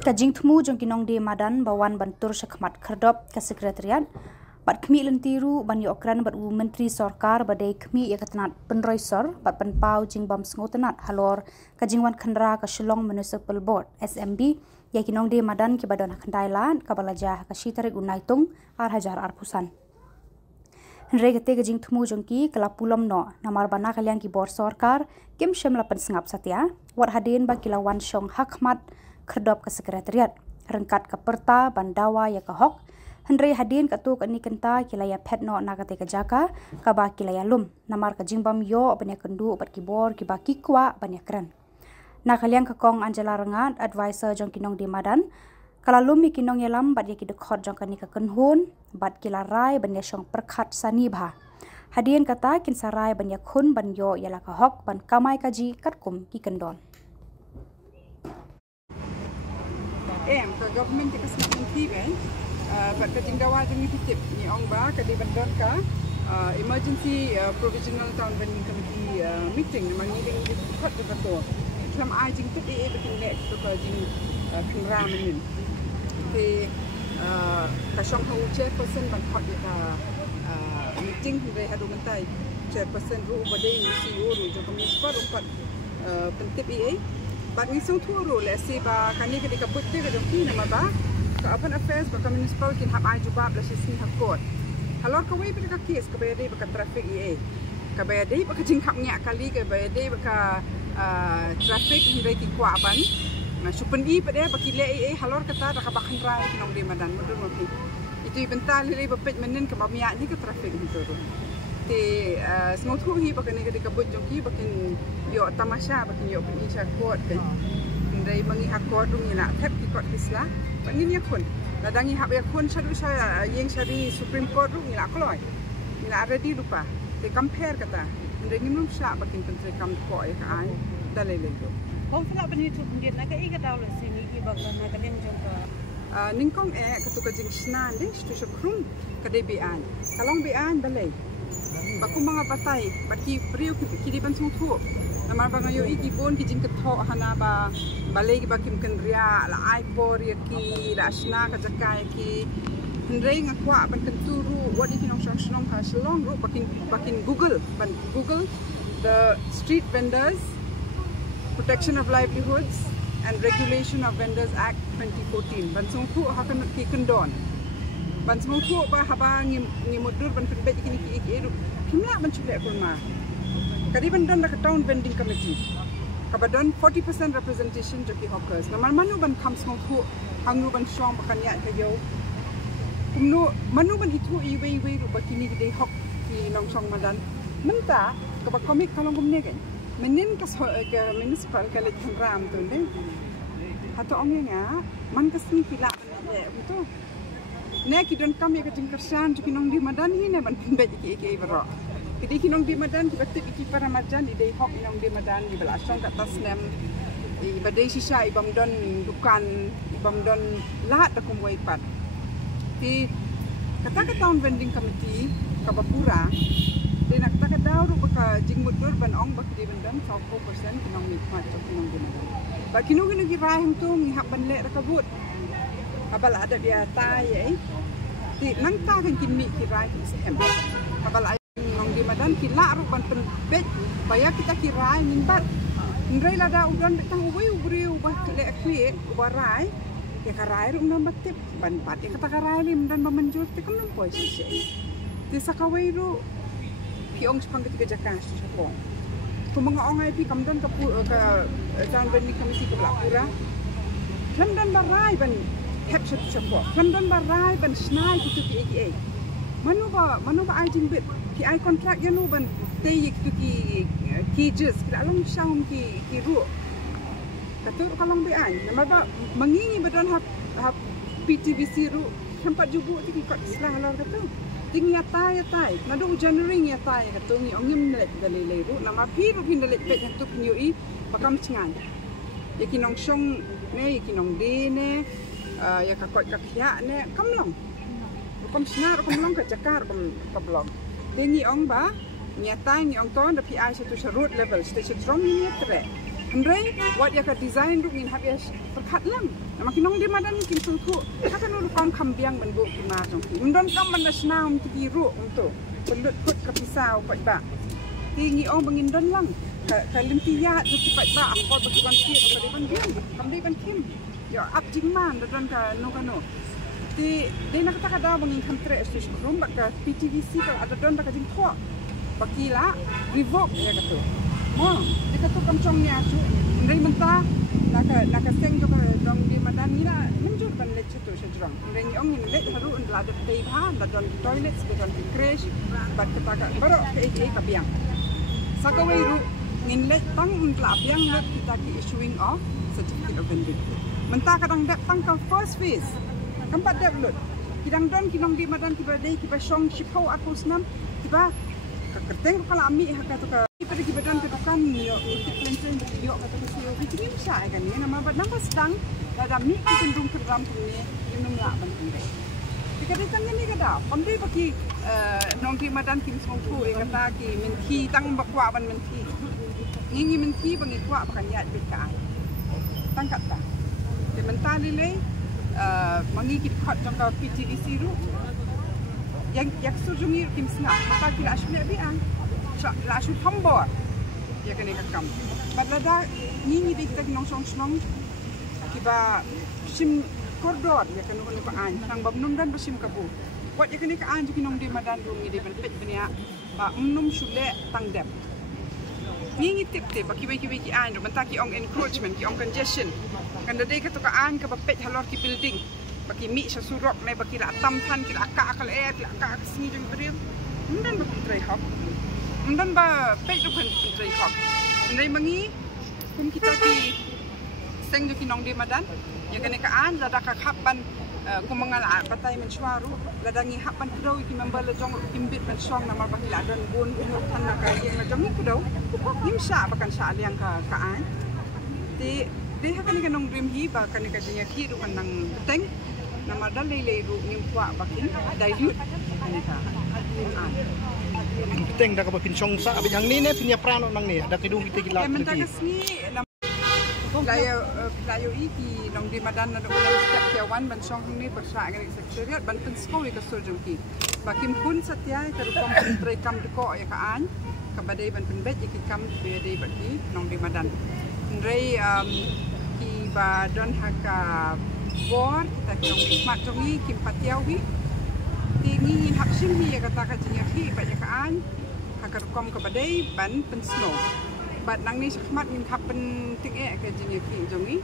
Kajing temu jong kinong di Madan bawan bantur syakmat kerdop ke sekretariat bat kemi lentiru ban okran bat menteri sorkar badai kemi ya ketenat penroisor bat penpau jing bam sengotenat halor kajingwan kendra ke Shillong Municipal Board SMB ya kinong di Madan ke badon kendailan kabalajah ke shitarik unaitung ar hajar ar pusan. Henry kete kajing temu jong ki kelapulom no namar bana kalian ki bor sorkar kim shem lapan sengap satya wat hadin ba kilawan syong hakmat kerdop ke sekretariat rengkat ke perta bandawa ya ke hok Henry hadin katu ke ni kenta kilaya petno nakate ke jaka kaba kilaya lum namar ke jingbam yo banya kendu obat kibor kiba kikwa banya keren nak kalian ke kong Angela Rengat advisor jong kinong di Madan kalalum mi kinong yelam bat ya ki dekhot jong kani ke kenhun bat kilarai banya syong perkat sanibha hadin kata kin sarai banya khun ban yo yala ke hok ban kamai kaji katkum ki kendon ke government ke semak menteri bat kajing dawa jeng titip ni ong ba ke di bandar ka emergency provisional town vending committee meeting memang ni ding di kot de betul sam ai jing tip betul lek to ka jing kenra menin te ka shong hu chairperson ban kot ka meeting de hadu mentai chairperson ru badai CEO ru jong municipal ru kot pentip bat ngisung turu le si ba kani ke dikabut te ke dongki nama ba ka open affairs ba municipal kin hab ai jubab la sisi hakot halor ka wei ka kes ka bayade ba ka traffic ka bayade ba ka jingkap nya kali ka bayade ba ka traffic hindai ki kwa ban na supen ba de ba kile halor kata da ka ba khandra kinong di Madan mudur mati itu bental le ba pej menen ka ba mia ni ka traffic itu te semua tu hi ba kani ke dikabut jongki ba kin yo tamasha bakin yo pun isha kot kan ndai mangi hakot dung ina thep ki kot isla panin ya kun ladangi hab ya kun shadu saya yeng shari supreme court dung ina kloi ina ready lupa te compare kata ndai ngim sha bakin pentri kam ko ai ka ai dalele do kong fula bani tu pundian na ka iga dawla sini ki ba na ka leng jong ka ningkong ketuka jing snan ding stu shukrum ka de bi an kalong bi an dalai baku mga patay baki priu ki di ban sung thu namar bang yo iki bon ki jing ketho hana ba balai ba kim kendria la ipor ya ki la asna ka jakai ki ndrei ngakwa ban kenturu wadi kinong shong ha Shillong ru bakin Google the Street Vendors Protection of Livelihoods and Regulation of Vendors Act 2014 ban sung thu ha kan ki kendon ban sung thu ba haba ngimudur ban penbet kini ki ru kimla ban chule kurma kadi bandon da town vending committee kabadon 40% representation to the hawkers na manu ban kam smong thu hangnu ban shong bakanya ka yo kumno manu ban itu iwe ru bakini de hok ki nong shong Madan menta ka ba komik kalong gumne gen menin ka municipal ka le ram tu de hato ongnya man ka sni pila le betul ne ki don kam ya ka tingkarsan ki nong di Madan hi ne ban bet ki bro jadi kinong di Madan ki batik iki para majan di hok kinong di Madan di belasong kat tasnem i badai sisa ibam don dukan ibam don lahat takum waipat ti kata town vending committee ka Bapura di nak kata daw ru ka jingmudur ban ong bak di Madan 4% kinong nikmat kinong di Madan ba kinong gi rahim tu ngihap ban le rakabut abal ada dia tai ti nang ta kan kinmi ki rahim sehem abal di Madan kila rupan penbet bayar kita kirai nimbat ndrai lada udan tang ubri ubah le akhi ubarai ya karai rum nam batip ban pat ya kata karai lim dan memenjur te kan poy sisi ti sakawai ru ki ong spang ketiga jakas sepong ku mga ongai pi kamdan ka dan vending committee ke Bapura kamdan barai ban hep sepong kamdan barai ban snai ku ki manu ba ai jing bit ki ai contract ya nu ban te ki jis ki along shaum ki ru katu kalong be ai nama ba mangingi badan hap PTVC ru tempat jubu ti kot islah lor katu ting ya tai madu January ya tai katu ngi ongim lek dalile ru nama pi ru pin dalek pet tu pinyu i pakam chingan ya kinong shong ne kinong de ne ya ka kot ka khya ne kamlong kom snar kom long ka jakar kom kablong dengi ong ba nyatai ni ong ton da pi ai satu road level station strong ni tre Hendrai buat ya ke design ruk ngin habis perkat lang. Nama kinong di madan kin sungku. Haka nuru kam kambiang menbuk ki ma jong ki. Mendon kam mandasna ti ruk untuk belut kut ke pisau pat ba. Tinggi ong bengindon lang. Ka limtia tu ki pat ba angkot bagi ban ki ka ban biang. Kam dei ban kim. Yo up jing man dan ka no kano. Di nak kata bangin kam tre stus krum bak ka PTVC ka ada don ka jing kho. Bakila revoke ya kata. Mo, dia kata kam chong nya su. Ndai menta nak seng jo ka dong di madan ni la menjur ban lech tu sejrong. Ndai ni ong ni lech haru und la de tei ba la don toilet ke don crash bat kata ka baro ke ka biang. Sakawai ru ngin lech tang und la biang let kita ki issuing of certificate of vending. Menta kadang dak tang ka first phase. Kampat dak lut. Kidang don kinong di madan tiba dei tiba shong shipau aku senam tiba kerteng kalau ami haka tu ka pada kibadan ke dukan yo ikut pencen yo kata ke sio bikin bisa kan ni nama bad nama sedang ada mi kendung program ni minum la ban pendek dikata tang ni kada pandai bagi nong ki madan kim song tu kata ki menti tang bakwa ban menti ngingi menti bangi kwa bakan yat bika tang kata de mentali le mangi ki khat jang ka PTVC ru yang sujungi kim snap mata ki la shne bi an la shu thambor ya kene ka kam badada ni dik tak nong song snong ki ba sim kordor ya kene ko an tang bab num dan basim kabu wat ya kene ka an ki nong di madan ru ngi de ban pet bnia ba num shule tang dem ni tip tip ba ki ki an ru mata ki ong encroachment ki ong congestion kan de ka to ka an ka ba pet halor ki building bagi mi sasurok mai bagi la tam than ki la ka akal la ka sini jeng beriu mundan ba trai hok mundan ba pe du pen trai hok ndai mangi kum kita ki seng du ki nong di madan ya kene ka an la ka khapan kum mangal patai men swaru la dangi hapan kudau ki membal jong kimbit men song na bagi la don bun than na ka yang la jong kudau nim sha bakan sha liang ka an di deh kan ni nong dream hi ba kan ka jinya ki du kan nang teng nama dalai le ru ngim kwa bakin dilute ani ka Piteng dah kapag pinsong sa abis yang ni ne pinya prano nang ni ada kedung kita gila lagi. Ni layo iki nong di madan na do step ya wan ban song ni bersa ngari sekretariat ban pen skol ka surjung ki. Bakim pun setia ka ru kom tre kam de ko ya ka an ka badai ban pen bet iki kam be dei bagi nong di madan. Ndrei ki ba don haka bor kita nong di mat jong ni kim patiau wi tingi hak sim hi kata ka jinya ki ba ya ka an ka kom ka badai ban pen snow bat nang ni sakmat ngin kapen ting ka jinya ki jong ni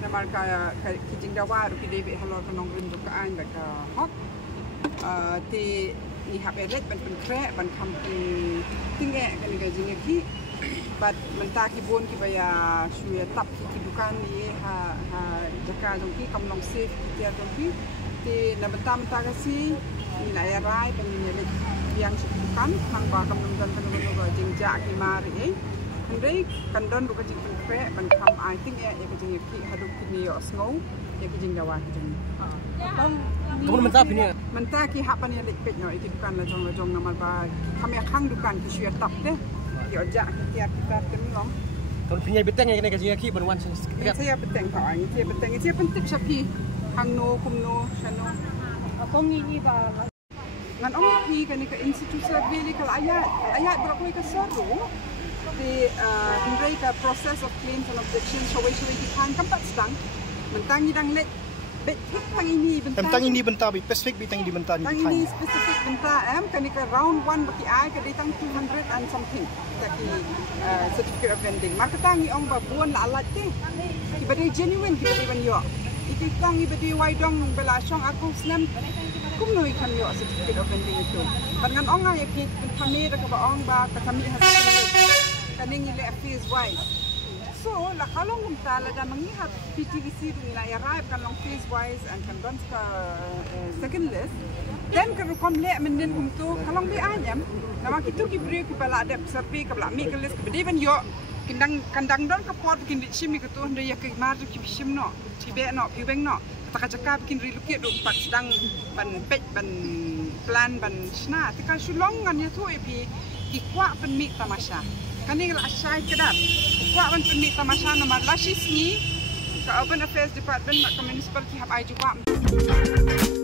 namar ka ki jing dawa ru ki debe halor ka nong rin ka an ba ka hok ti ni hab elet ban pen kre ban kam ting ka ni ka jinya ki bat mentaki bon ki baya suya tap ki dukan ni ha jaka jong ki kam long safe ki ya jong ki ti na bentam ta ka si ni la ya rai ban ni le yang si dukan nang ba kam nong dan kan no jing ja ki mari ndai kan don ru ka jing pen kre ban kam I think ya ka jing ki hadu ki ni os ngau ya ki jing dawa ki jing kamu mentah ini mentaki hapan ya lek pet no itu dukan la jong namal ba kam ya khang dukan ki suya tap deh ojak kita kenong. Kalau punya beteng yang kena gaji lagi berwan saya beteng kau ini saya beteng ini saya penting sapi hangno kumno sano. Apa ini ba? Ngan orang pi kan ke institusi beli kalau ayat berapa ke seru di hindai ke process of claims and objections so kita kan tempat sedang mentang hidang let tang ini bentar bi spesifik bi tang ini bentar ni tang ini spesifik bentar kan ke round 1 bagi ai ke datang 200 and something taki certificate of vending maka tangi ong ba buan la alat te ki bade genuine ki bade ban yo iki tangi bade waidong bela song aku snam kum no ikan yo certificate of vending itu dengan ong ai pi kami da ka ba ong ba ka kami hasil kaning ile phase wise. So, la kalong kumtala da mangihat PTVC nila arrive kan long phase wise and kan don ka second list. Then kan kom le menden kumtu kalong bi anyam. Nama kitu ki bri ku bala ada survey ka bala mi ka list ka ban yo kandang don ka pot kin di chimi ka to nda ya ka mar ki bishim no. Tibe no piweng no. Taka kin relocate do pat sedang ban pet ban plan ban sna tika sulong ngan ya tu epi ki kwa pen mi tamasha. Kani ngala syai kedar. Kuat ban permit tamasha nomor lasis ni. Ka Urban Affairs Department mak municipality hab ai juga.